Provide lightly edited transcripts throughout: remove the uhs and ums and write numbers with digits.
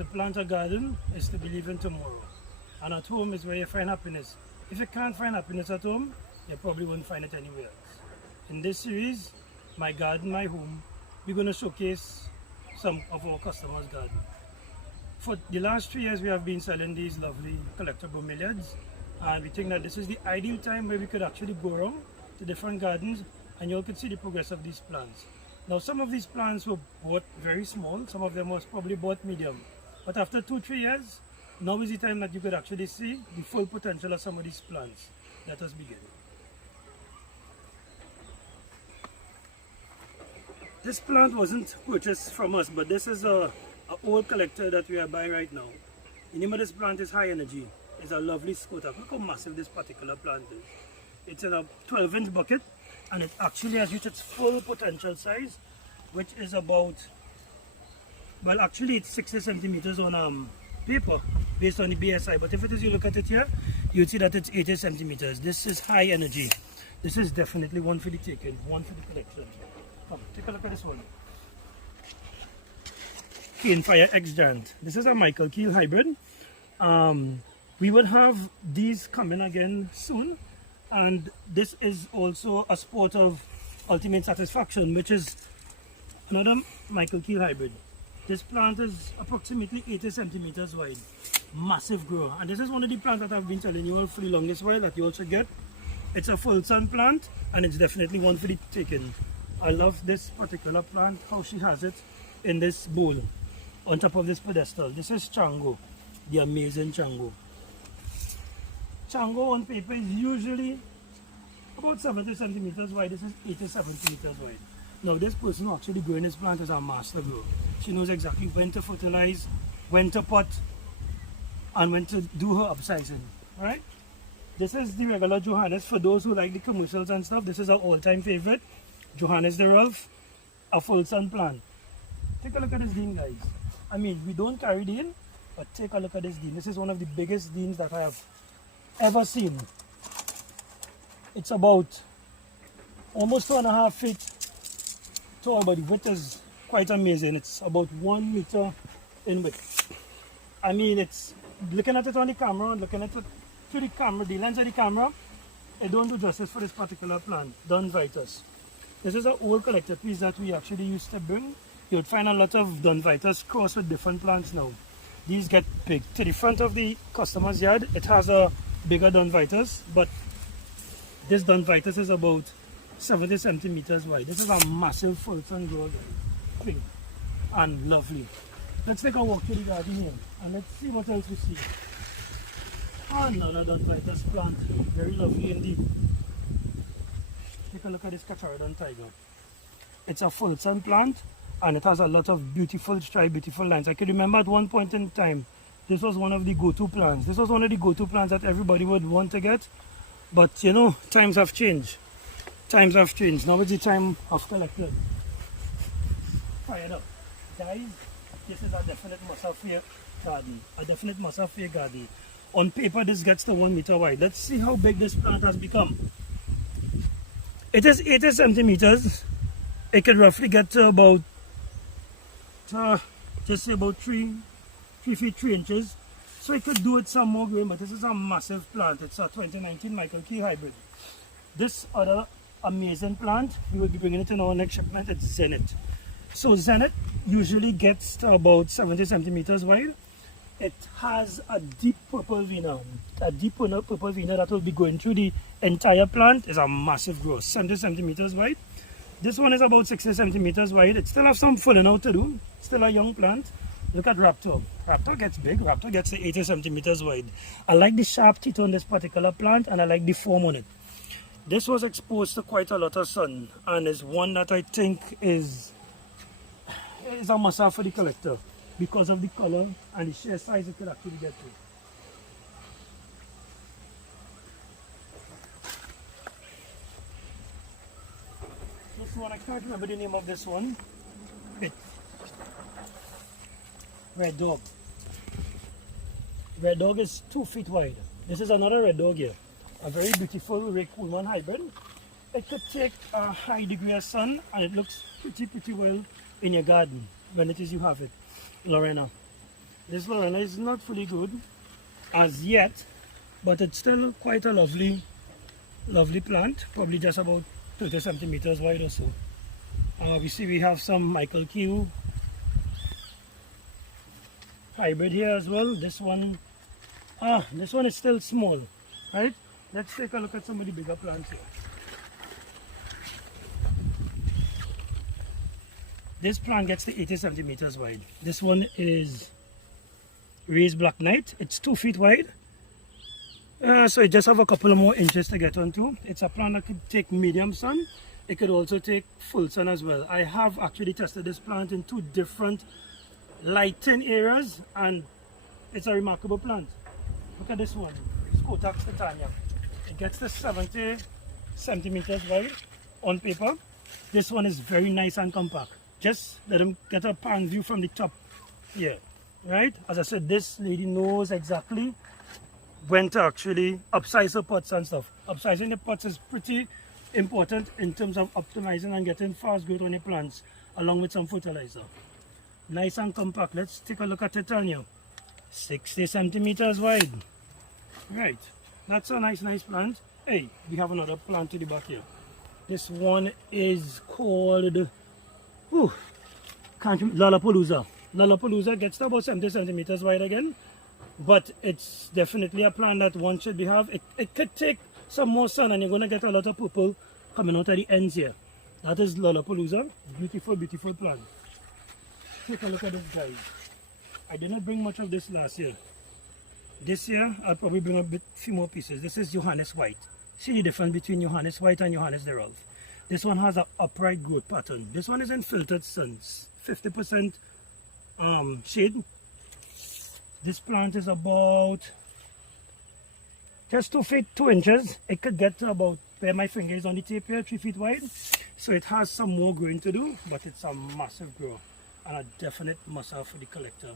To plant a garden is to believe in tomorrow. And at home is where you find happiness. If you can't find happiness at home, you probably won't find it anywhere else. In this series, My Garden, My Home, we're going to showcase some of our customers' garden. For the last 3 years, we have been selling these lovely collector bromeliads, and we think that this is the ideal time where we could actually go around to different gardens and you all could see the progress of these plants. Now, some of these plants were bought very small, some of them was probably bought medium, but after 2-3 years, now is the time that you could actually see the full potential of some of these plants. Let us begin. This plant wasn't purchased from us, but this is a old collector that we are buying right now. The name of this plant is High Energy. It's a lovely scotup. Look how massive this particular plant is. It's in a 12-inch bucket, and it actually has reached its full potential size, which is about, well, actually it's 60 centimeters on paper based on the BSI, but if it is, you look at it here, you'll see that it's 80 centimeters. This is High Energy. This is definitely one for the taking, one for the collection. Come, take a look at this one. Cane Fire X Giant. This is a Michael Keel hybrid. We will have these coming again soon, and this is also a sport of Ultimate Satisfaction, which is another Michael Keel hybrid. This plant is approximately 80 centimeters wide. Massive grower, and this is one of the plants that I've been telling you all for the longest while that you also get. It's a full sun plant, and it's definitely one for the taking. I love this particular plant, how she has it in this bowl on top of this pedestal. This is Chango, the amazing Chango. Chango on paper is usually about 70 centimeters wide. This is 80 centimeters wide. Now, this person who actually growing this plant is a master grower. She knows exactly when to fertilize, when to pot, and when to do her upsizing. Right? This is the regular Johannes. For those who like the commercials and stuff, this is our all-time favorite. Johannes the Rough, a full sun plant. Take a look at this dean, guys. I mean, we don't carry dean, but take a look at this dean. This is one of the biggest deans that I have ever seen. It's about almost 2.5 feet tall, but the width is quite amazing. It's about 1 meter in width. I mean, it's looking at it on the camera, looking at it through the camera, the lens of the camera, it don't do justice for this particular plant, Don Vitus. This is an old collector piece that we actually used to bring. You'd find a lot of Don Vitus crossed with different plants now. These get big. To the front of the customer's yard, it has a bigger Don Vitus, but this Don Vitus is about 70 centimeters wide. This is a massive full sun grower, pink and lovely. Let's take a walk through the garden here and let's see what else we see. Another Don Vitus plant, very lovely indeed. Take a look at this Cataridon Tiger. It's a full sun plant and it has a lot of beautiful stripe, beautiful lines. I can remember at one point in time, this was one of the go-to plants. This was one of the go-to plants that everybody would want to get. But you know, times have changed. Times have changed. Now is the time of collecting. Fire up. Guys, this is a definite must-have garden. A definite must-have garden. On paper, this gets to 1 meter wide. Let's see how big this plant has become. It is 80 centimeters. It could roughly get to about, just say about 3 feet 3 inches. So it could do it some more growing, but this is a massive plant. It's a 2019 Michael Keel hybrid. This other amazing plant, we will be bringing it in our next shipment. It's Zenith. So Zenith usually gets to about 70 centimeters wide. It has a deep purple vena. A deep purple vena that will be going through the entire plant. Is a massive growth, 70 centimeters wide. This one is about 60 centimeters wide. It still has some fulling out to do. Still a young plant. Look at Raptor. Raptor gets big. Raptor gets to 80 centimeters wide. I like the sharp teeth on this particular plant and I like the form on it. This was exposed to quite a lot of sun and is one that I think is a must-have for the collector because of the color and the sheer size it could actually get to. This one, I can't remember the name of this one. It's Red Dog. Red Dog is 2 feet wide. This is another Red Dog here. A very beautiful Ray Coolman hybrid. It could take a high degree of sun and it looks pretty well in your garden when it is you have it. Lorena. This Lorena is not fully good as yet, but it's still quite a lovely plant, probably just about 30 centimeters wide or so. We see we have some Michael Q hybrid here as well. This one is still small, right? Let's take a look at some of the bigger plants here. This plant gets to 80 centimeters wide. This one is Raised Black Knight. It's 2 feet wide. So it just have a couple of more inches to get onto. It's a plant that could take medium sun. It could also take full sun as well. I have actually tested this plant in 2 different lighting areas, and it's a remarkable plant. Look at this one, Scotax Titania. It gets to 70 centimeters wide on paper. This one is very nice and compact. Just let them get a pan view from the top here, right? As I said, this lady knows exactly when to actually upsize the pots and stuff. Upsizing the pots is pretty important in terms of optimizing and getting fast growth on your plants, along with some fertilizer. Nice and compact. Let's take a look at Titania. 60 centimeters wide. Right, that's a nice plant. Hey, we have another plant to the back here. This one is called Lollapalooza. Lollapalooza gets to about 70 centimeters wide again, but it's definitely a plant that one should have. It could take some more sun, and you're going to get a lot of purple coming out at the ends here. That is Lollapalooza. Beautiful plant. Take a look at this, guys. I did not bring much of this last year. This year I'll probably bring a few more pieces. This is Johannes White. See the difference between Johannes White and Johannes de Rolf. This one has an upright growth pattern. This one is in filtered suns, 50% shade. This plant is about just 2 feet 2 inches. It could get to about where my finger is on the tape here, 3 feet wide. So it has some more growing to do, but it's a massive grower and a definite must-have for the collector.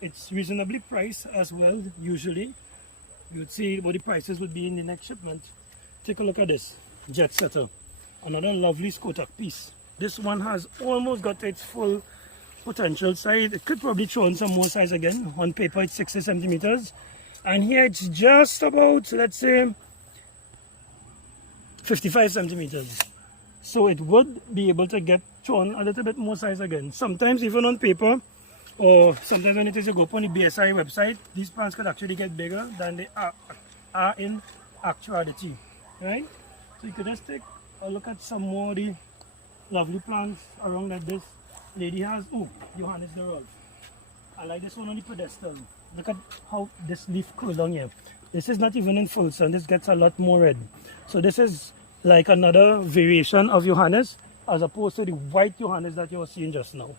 It's reasonably priced as well. Usually you would see what the prices would be in the next shipment. Take a look at this Jet Setter. Another lovely Scotac piece. This one has almost got its full potential size. It could probably throw in some more size again. On paper it's 60 centimeters, and here it's just about, let's say, 55 centimeters. So it would be able to get thrown a little bit more size again. Sometimes even on paper, or sometimes when it is you go up on the BSI website, these plants could actually get bigger than they are in actuality, right? So you could just take a look at some more of the lovely plants around that this lady has. Oh, Johannes de Rolf. I like this one on the pedestal. Look at how this leaf curls down here. This is not even in full sun. This gets a lot more red. So this is like another variation of Johannes, as opposed to the white Johannes that you were seeing just now.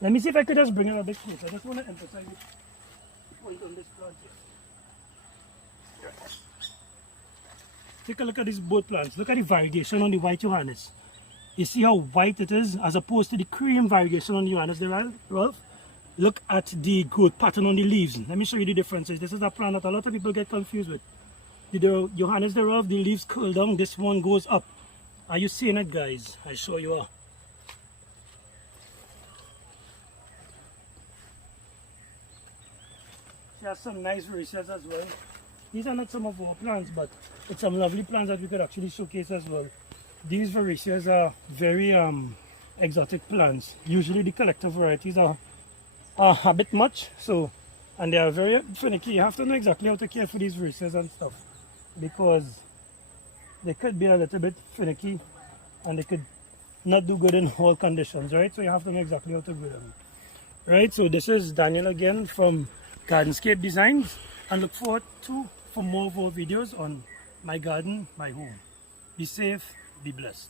Let me see if I could just bring it a bit closer. I just want to emphasize the point on this plant here. Take a look at these both plants. Look at the variegation on the white Johannes. You see how white it is as opposed to the cream variegation on the Johannes de Rolf? Look at the growth pattern on the leaves. Let me show you the differences. This is a plant that a lot of people get confused with. The Johannes de Rolf, the leaves curl down. This one goes up. Are you seeing it, guys? I sure you are. She has some nice varieties as well. These are not some of our plants, but it's some lovely plants that we could actually showcase as well. These varieties are very exotic plants. Usually the collector varieties are a bit much, so, and they are very finicky. You have to know exactly how to care for these varieties and stuff, because they could be a little bit finicky and they could not do good in all conditions, right? So you have to know exactly how to grow them, right? So this is Daniel again from Gardenscape Designs, and look forward for more of our videos on my garden, my home. Be safe, be blessed.